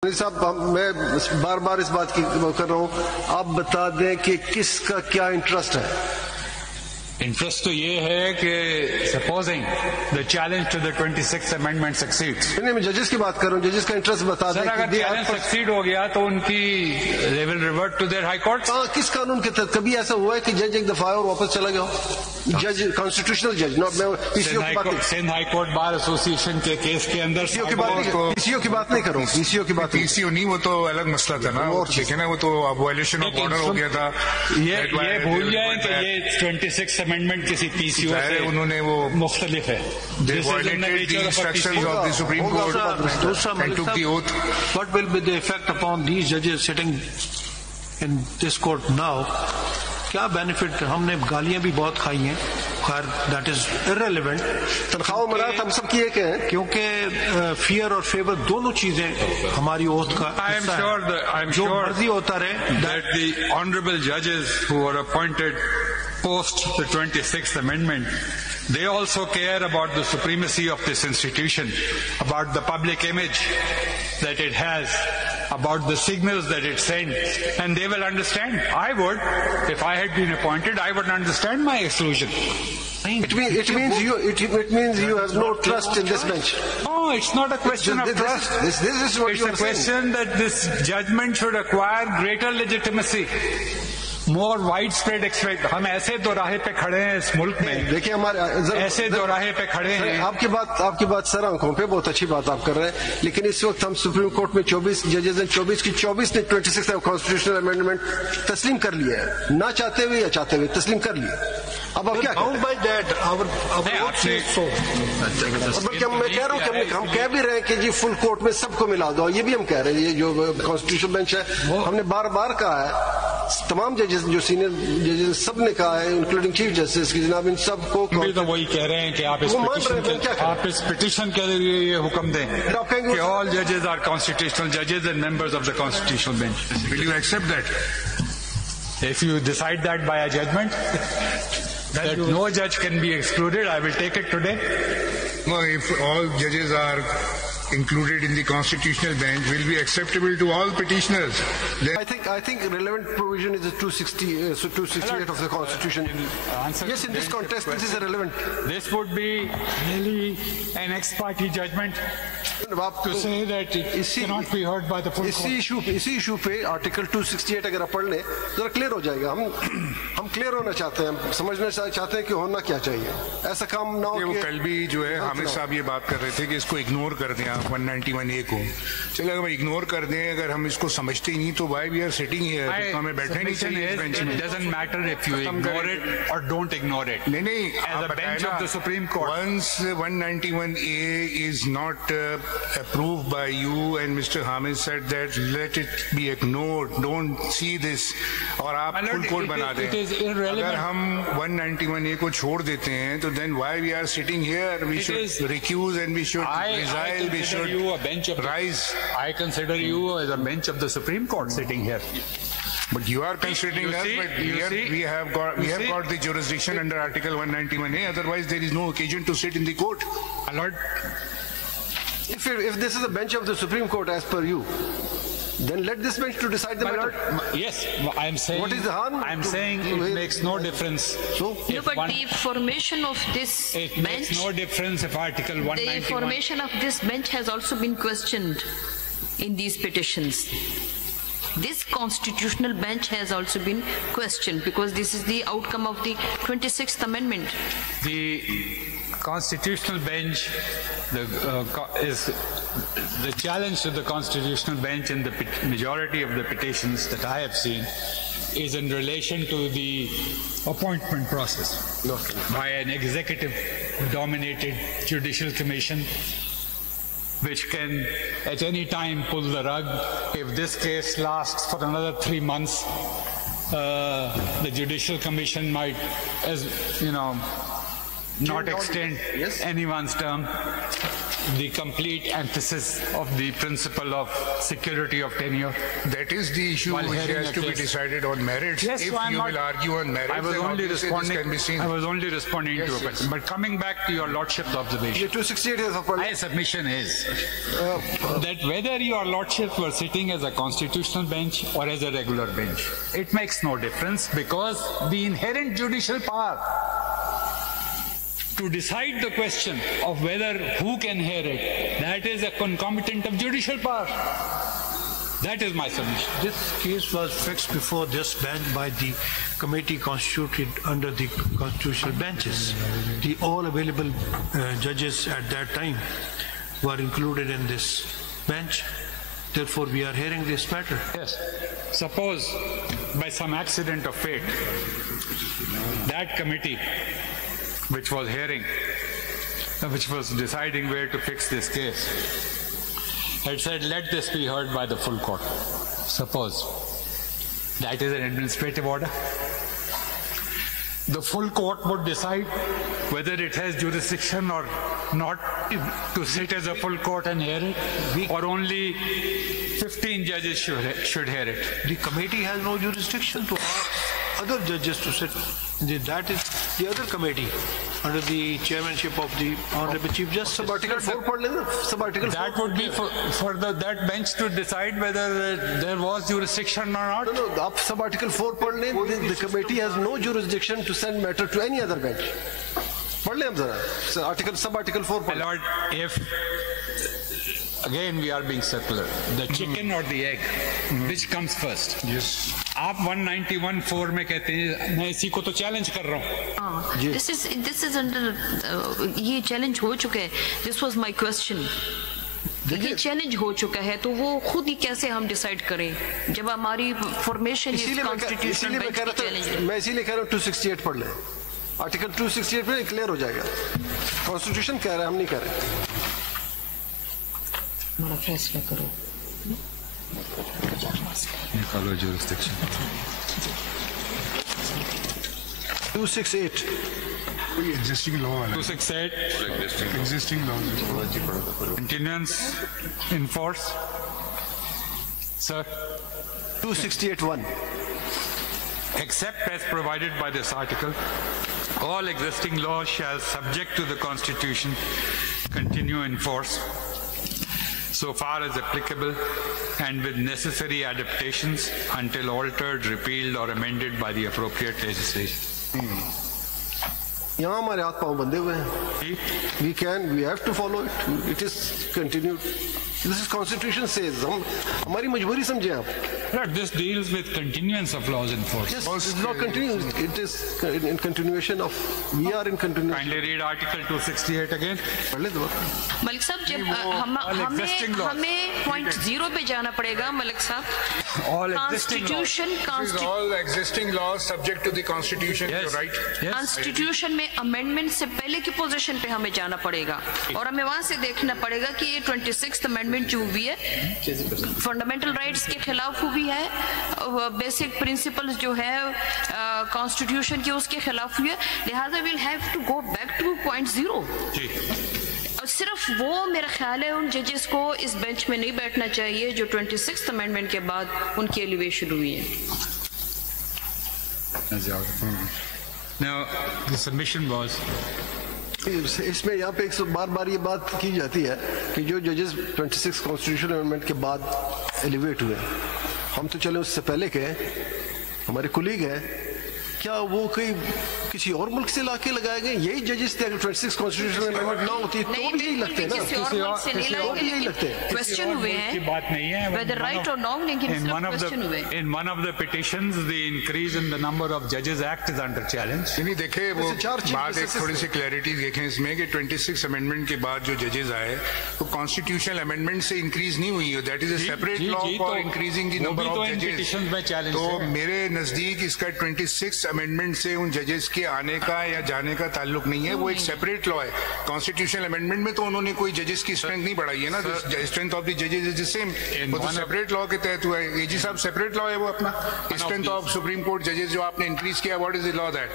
साहब, मैं बार बार इस बात की कर रहा हूँ, आप बता दें कि किसका क्या इंटरेस्ट है। इंटरेस्ट तो ये है कि supposing the challenge to the 26th amendment succeeds. नहीं, मैं जजेस की बात कर रहा हूँ, जजेस का इंटरेस्ट बता दें। अगर चैलेंज सक्सीड हो गया तो उनकी they will revert to their high court. हाँ, किस कानून के तहत कभी ऐसा हुआ है कि जज एक दफा और वापस चला गया? जज, कॉन्स्टिट्यूशनल जज, पीसीओ की बात नहीं, Sindh high court bar association के केस के अंदर पीसीओ की बात नहीं करूँ, पीसीओ की बात पीसीओ नहीं, वो तो अलग मसला था ना, देखे ना, वो तो वायलेशन ऑफ ऑर्डर हो गया था। ये भूल जाए कि ये 26th अमेंडमेंट किसी पीसीओ से उन्होंने वो मुख्तलिफ है। Instructions of the supreme court and took the oath. What will be the effect upon these judges sitting in this court now? क्या बेनिफिट? हमने गालियां भी बहुत खाई हैं, खैर दैट इज इररिलेवेंट। तनख्वाह मनात हम सब की एक है, क्योंकि फियर और फेवर दोनों चीजें हमारी ओथ का जो मर्जी होता रहे। That the honorable judges who are appointed post the 26th amendment, they also care about the supremacy of this institution, about the public image that it has, about the signals that it sends, and they will understand. I would, if I had been appointed, I would understand my exclusion. It means you have no trust in this bench. No, it's not a question of trust. This is what it's you a are saying. question that this judgment should acquire greater legitimacy, more widespread expect. हम ऐसे दोराहे पे खड़े हैं इस मुल्क में, देखिए हमारे ऐसे दोराहे पे खड़े हैं। आपकी बात सर आंखों पे बहुत अच्छी बात आप कर रहे हैं, लेकिन इस वक्त हम सुप्रीम कोर्ट में 24 जजेस हैं, 24 की 24 ने 26 कॉन्स्टिट्यूशनल अमेंडमेंट तस्लीम कर लिया है, ना चाहते हुए या चाहते हुए तस्लीम कर लिया। अब आप क्या मैं कह रहा हूँ कि हम कह भी रहे हैं कि जी फुल कोर्ट में सबको मिला दो, ये भी हम कह रहे हैं। ये जो कॉन्स्टिट्यूशनल बेंच है, हमने बार बार कहा है, तमाम जजेस जो सीनियर जजेस सब ने कहा है, इंक्लूडिंग चीफ जस्टिस की, जनाब इन सबको तो वही कह रहे हैं कि आप इस पिटीशन के लिए ये हुक्म दें कि ऑल जजेस आर कॉन्स्टिट्यूशनल जजेस and members of the constitutional bench. Will you accept that? If you decide that by a judgment, that no judge can be excluded, I will take it today. No, if all judges are included in the constitutional bench, will be acceptable to all petitioners. Then I think relevant provision is the 268 of the Constitution. Yes, in this context, this is irrelevant. This would be really an ex-party judgment to say that it cannot be heard by the full court. इसी issue पे article 268 अगर आप पढ़ लें जरा clear हो जाएगा। हम क्लियर होना चाहते हैं, हम समझना चाहते हैं कि होना क्या चाहिए। ऐसा काम ना हो। वो कल भी जो है हामिद साहब ये बात कर रहे थे कि इसको इग्नोर कर दें 191A को। चलो अगर इग्नोर कर दें, अगर हम इसको समझते ही नहीं तो why we are sitting here? तो हमें बैठना नहीं चाहिए इस बेंच में। It doesn't matter if you ignore it or don't ignore it. नहीं, as a bench of the Supreme Court. Once 191A is not approved by you and Mr. Hamid said that let it be ignored, don't see this, और आप full court बना दें। अगर हम 191A को छोड़ देते हैं तो then why we are sitting here? We should recuse and we should resign. We should you a bench of rise. I consider you as a bench of the Supreme Court sitting here. But you are considering us, but we have got the jurisdiction under Article 191A. Otherwise, there is no occasion to sit in the court. My Lord, if this is a bench of the Supreme Court as per you, then let this bench to decide the matter. Yes, I am saying. What is the harm? I am saying it makes no difference. So, no, but the formation of this it bench. Makes no difference if Article 191. The formation of this bench has also been questioned in these petitions. This constitutional bench has also been questioned because this is the outcome of the 26th Amendment. The constitutional bench is the challenge to the constitutional bench in the majority of the petitions that I have seen is in relation to the appointment process by an executive-dominated judicial commission, which can at any time pull the rug. If this case lasts for another 3 months, the judicial commission might, as you know, not extend anyone's term. the complete emphasis of the principle of security of tenure. That is the issue which has to be decided on merits. Yes, if so you will argue on merits, I was only responding. Can be seen. I was only responding to a question. But coming back to your lordship's observation, 268 my submission is that whether your lordship were sitting as a constitutional bench or as a regular bench, it makes no difference, because the inherent judicial power to decide the question of whether who can hear it, that is a concomitant of judicial power. That is my submission. This case was fixed before this bench by the committee constituted under the constitutional benches. The all available judges at that time were included in this bench. Therefore, we are hearing this matter. Yes. Suppose by some accident of fate, that committee which was hearing, which was deciding where to fix this case, had said, let this be heard by the full court. Suppose that is an administrative order. The full court would decide whether it has jurisdiction or not to sit as a full court and hear it, or only 15 judges should hear it. The committee has no jurisdiction to ask other judges to sit. That is the other committee under the chairmanship of the Honorable Chief Justice. Sub-article 4 पढ़ लेना. Sub-article 4. That would be for that bench to decide whether there was jurisdiction or not. No, आप sub-article 4 पढ़ लें. The committee has no jurisdiction to send matter to any other bench. पढ़ लें हम जरा. Sub-article 4 पढ़. Lord, if again we are being circular, the chicken or the egg, which comes first? Yes. आप 191(4) में कहते हैं, मैं इसी को तो चैलेंज कर रहा हूँ. This is under ये चैलेंज हो चुका है. This was my question. ये चैलेंज हो चुका है, तो वो खुद ही कैसे हम डिसाइड करें जब हमारी फॉर्मेशन कॉन्स्टिट्यूशनल बेंच की चैलेंज. मैं इसीलिए कह रहा हूँ 268 पढ़ लें. आर्टिकल 268 पे क्लियर हो जाएगा. कॉन्स्टिट्यूशन कह रहा है, हम नहीं कह रहे. हमारा फैसला करो. Follow jurisdiction. 268. Existing law. 268. Existing law. Continuance in force. Sir. 268(1). Except as provided by this article, all existing laws shall, subject to the Constitution, continue in force so far as applicable and with necessary adaptations until altered, repealed or amended by the appropriate legislation. यहाँ हमारे हाथ पांव बंधे हुए हैं. We have to follow it. It is continued. This is Constitution says. हमारी मजबूरी समझे आप. But this deals with continuance of laws in force. Yes, it's not continuous. It is in continuation of. We are in continuation. Kindly read Article 268 again. Malik साहब, जब हमें point 0 पे जाना पड़ेगा मलिक साहब. All existing laws subject to the Constitution. Yes. You're right. Yes. Constitution में amendment से पहले की पोजीशन पे हमें जाना पड़ेगा, और हमें वहां से देखना पड़ेगा कि ये 26th अमेंडमेंट जो हुई है फंडामेंटल राइट्स के खिलाफ हुई है, बेसिक प्रिंसिपल्स जो है कॉन्स्टिट्यूशन के उसके खिलाफ हुई है. लिहाजा will have to go back to point 0. और सिर्फ वो मेरा ख्याल है उन जजेस को इस बेंच में नहीं बैठना चाहिए जो 26th अमेंडमेंट के बाद उनकी एलिवेशन हुई है. Now, the submission was. इसमें यहाँ पे बार ये बात की जाती है कि जो जजेस 26 कॉन्स्टिट्यूशन अमेंडमेंट के बाद एलिवेट हुए, हम तो चले उससे पहले के, हमारे कुलीग हैं, क्या वो किसी और मुल्क से लाके लगाए गए? यही जजेस थे. अगर 26 कॉन्स्टिट्यूशन अमेंडमेंट ना होती तो भी यही लगते ना. किसी और से नहीं लाएंगे, यही लगते हैं. क्वेश्चन हुए हैं. की बात नहीं है. Whether right or wrong, लेकिन क्वेश्चन हुए. In one of the petitions, the increase in the number of judges act is under challenge. नहीं देखे वो बात एक थोड़ी सी क्लैरिटी देखें इसमें कि 26 अमेंडमेंट के बाद जो जजेस आए तो कॉन्स्टिट्यूशनल अमेंडमेंट से इंक्रीज नहीं हुई है. That is a separate law for increasing the number of जजेस. तो मेरे नजदीक इसका 26 अमेंडमेंट से उन जजेस के आने का या जाने का ताल्लुक नहीं है. वो एक सेपरेट लॉ है. कॉन्स्टिट्यूशनल अमेंडमेंट में तो उन्होंने कोई जजेस की स्ट्रेंथ नहीं बढ़ाई है ना. स्ट्रेंथ ऑफ द जजेस इज द सेम. वो तो सेपरेट लॉ के तहत हुआ है. एजी साहब सेपरेट लॉ है वो अपना. स्ट्रेंथ ऑफ सुप्रीम कोर्ट जजेस जो आपने इंक्रीज किया, what is the law that?